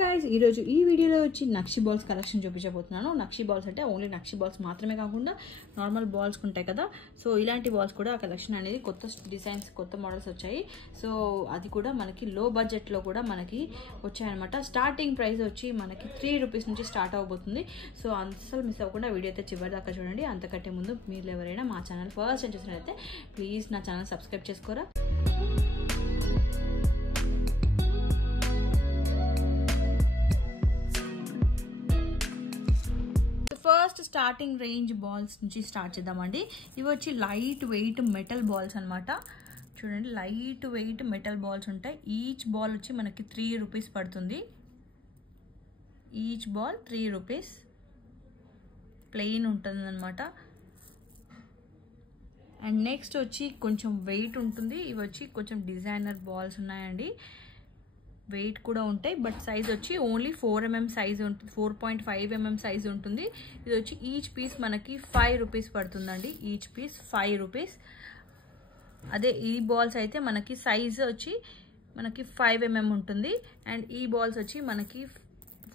Guys ఈరోజు ఈ వీడియోలో వచ్చి నక్షి బాల్స్ కలెక్షన్ చూపించబోతున్నాను. నక్షి బాల్స్ అంటే ఓన్లీ నక్షి బాల్స్ మాత్రమే కాకుండా నార్మల్ బాల్స్ ఉంటాయి కదా, సో ఇలాంటి బాల్స్ కూడా కలెక్షన్ అనేది కొత్త డిజైన్స్ కొత్త మోడల్స్ వచ్చాయి. సో అది కూడా మనకి లో బడ్జెట్లో కూడా మనకి వచ్చాయన్నమాట. స్టార్టింగ్ ప్రైస్ వచ్చి మనకి 3 రూపీస్ నుంచి స్టార్ట్ అవబోతుంది. సో అసలు మిస్ అవ్వకుండా వీడియో అయితే చివరి దాకా చూడండి. అంతకంటే ముందు మీరు ఎవరైనా మా ఛానల్ ఫస్ట్ టైం చూసినట్లయితే ప్లీజ్ నా ఛానల్ సబ్స్క్రైబ్ చేసుకోరా. ఫస్ట్ స్టార్టింగ్ రేంజ్ బాల్స్ నుంచి స్టార్ట్ చేద్దామండి. ఇవి వచ్చి లైట్ వెయిట్ మెటల్ బాల్స్ అనమాట. చూడండి, లైట్ వెయిట్ మెటల్ బాల్స్ ఉంటాయి. ఈచ్ బాల్ వచ్చి మనకి 3 రూపీస్ పడుతుంది. ఈచ్ బాల్ 3 రూపీస్ ప్లెయిన్ ఉంటుంది అనమాట. అండ్ నెక్స్ట్ వచ్చి కొంచెం వెయిట్ ఉంటుంది. ఇవి వచ్చి కొంచెం డిజైనర్ బాల్స్ ఉన్నాయండి, వెయిట్ కూడా ఉంటాయి. బట్ సైజ్ వచ్చి ఓన్లీ 4mm సైజ్ ఉంటుంది, 4.5mm సైజ్ ఉంటుంది. ఇది వచ్చి ఈచ్ పీస్ మనకి 5 రూపీస్ పడుతుందండి. Each piece 5 rupees. అదే ఈ బాల్స్ అయితే మనకి సైజ్ వచ్చి మనకి 5mm ఉంటుంది. అండ్ ఈ బాల్స్ వచ్చి మనకి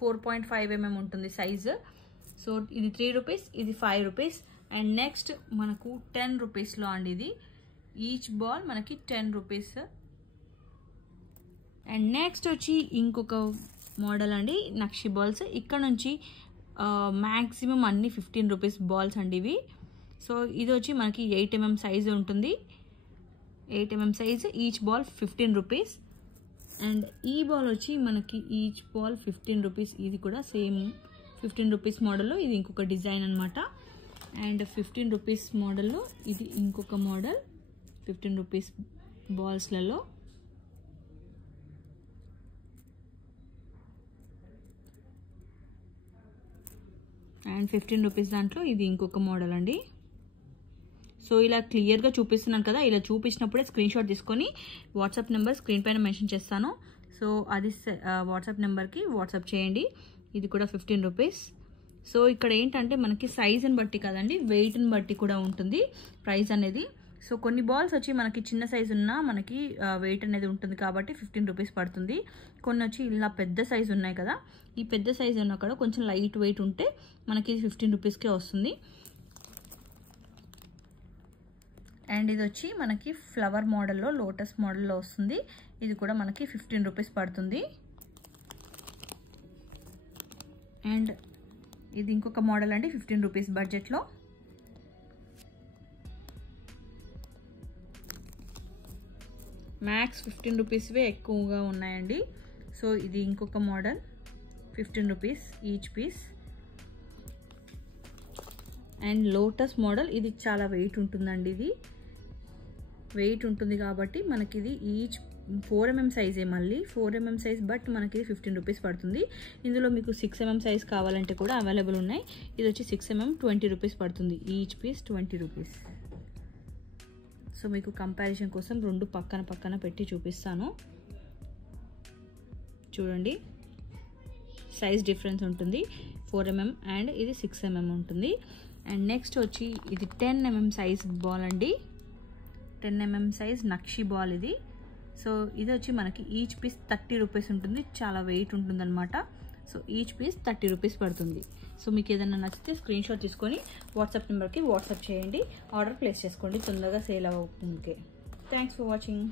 4.5mm ఉంటుంది సైజు. సో ఇది 3 రూపీస్, ఇది 5 రూపీస్. అండ్ నెక్స్ట్ మనకు 10 రూపీస్లో అండి. ఇది ఈచ్ బాల్ మనకి 10 రూపీస్. అండ్ నెక్స్ట్ వచ్చి ఇంకొక మోడల్ అండి, నక్షి బాల్స్. ఇక్కడ నుంచి మ్యాక్సిమం అన్ని 15 రూపీస్ బాల్స్ అండి ఇవి. సో ఇది వచ్చి మనకి 8mm సైజు ఉంటుంది. 8mm size, each ball 15 rupees. And ఈ బాల్ వచ్చి మనకి ఈచ్ బాల్ 15 రూపీస్. ఇది కూడా సేమ్ 15 రూపీస్ మోడల్లో, ఇది ఇంకొక డిజైన్ అనమాట. అండ్ 15 రూపీస్ మోడల్లో ఇది ఇంకొక మోడల్ 15 రూపీస్ బాల్స్లలో. అండ్ 15 రూపీస్ దాంట్లో ఇది ఇంకొక మోడల్ అండి. సో ఇలా క్లియర్గా చూపిస్తున్నాను కదా, ఇలా చూపించినప్పుడే స్క్రీన్ షాట్ తీసుకొని వాట్సాప్ నెంబర్ స్క్రీన్ పైన మెన్షన్ చేస్తాను. సో అది వాట్సాప్ నెంబర్కి వాట్సాప్ చేయండి. ఇది కూడా 15 రూపీస్. సో ఇక్కడ ఏంటంటే మనకి సైజుని బట్టి కదండి, వెయిట్ని బట్టి కూడా ఉంటుంది ప్రైస్ అనేది. సో కొన్ని బాల్స్ వచ్చి మనకి చిన్న సైజు ఉన్నా మనకి వెయిట్ అనేది ఉంటుంది కాబట్టి 15 రూపీస్ పడుతుంది. కొన్ని వచ్చి ఇలా పెద్ద సైజు ఉన్నాయి కదా, ఈ పెద్ద సైజు ఉన్న కూడా కొంచెం లైట్ వెయిట్ ఉంటే మనకి 15 రూపీస్కే వస్తుంది. అండ్ ఇది వచ్చి మనకి ఫ్లవర్ మోడల్లో, లోటస్ మోడల్లో వస్తుంది. ఇది కూడా మనకి 15 రూపీస్ పడుతుంది. అండ్ ఇది ఇంకొక మోడల్ అండి 15 రూపీస్ బడ్జెట్లో. మ్యాక్స్ 15 రూపీస్వే ఎక్కువగా ఉన్నాయండి. సో ఇది ఇంకొక model 15 rupees each piece. And lotus model, ఇది చాలా వెయిట్ ఉంటుందండి. ఇది వెయిట్ ఉంటుంది కాబట్టి మనకి ఇది ఈచ్ 4mm సైజే, మళ్ళీ 4mm సైజ్, బట్ మనకి 15 రూపీస్ పడుతుంది. ఇందులో మీకు 6mm సైజ్ కావాలంటే కూడా అవైలబుల్ ఉన్నాయి. ఇది వచ్చి 6mm 20 రూపీస్ పడుతుంది. Each piece 20 rupees. సో మీకు కంపారిజన్ కోసం రెండు పక్కన పక్కన పెట్టి చూపిస్తాను. చూడండి, సైజ్ డిఫరెన్స్ ఉంటుంది. 4mm అండ్ ఇది 6mm ఉంటుంది. అండ్ నెక్స్ట్ వచ్చి ఇది 10mm సైజ్ బాల్ అండి. 10mm సైజ్ నక్షి బాల్ ఇది. సో ఇది వచ్చి మనకి ఈచ్ పీస్ 30 రూపీస్ ఉంటుంది. చాలా వెయిట్ ఉంటుంది అనమాట. సో ఈచ్ పీస్ 30 రూపీస్ పడుతుంది. సో మీకు ఏదైనా నచ్చితే స్క్రీన్ షాట్ తీసుకొని వాట్సాప్ నెంబర్కి వాట్సాప్ చేయండి, ఆర్డర్ ప్లేస్ చేసుకోండి, తొందరగా సేల్ అవుతుంది. Thanks for watching.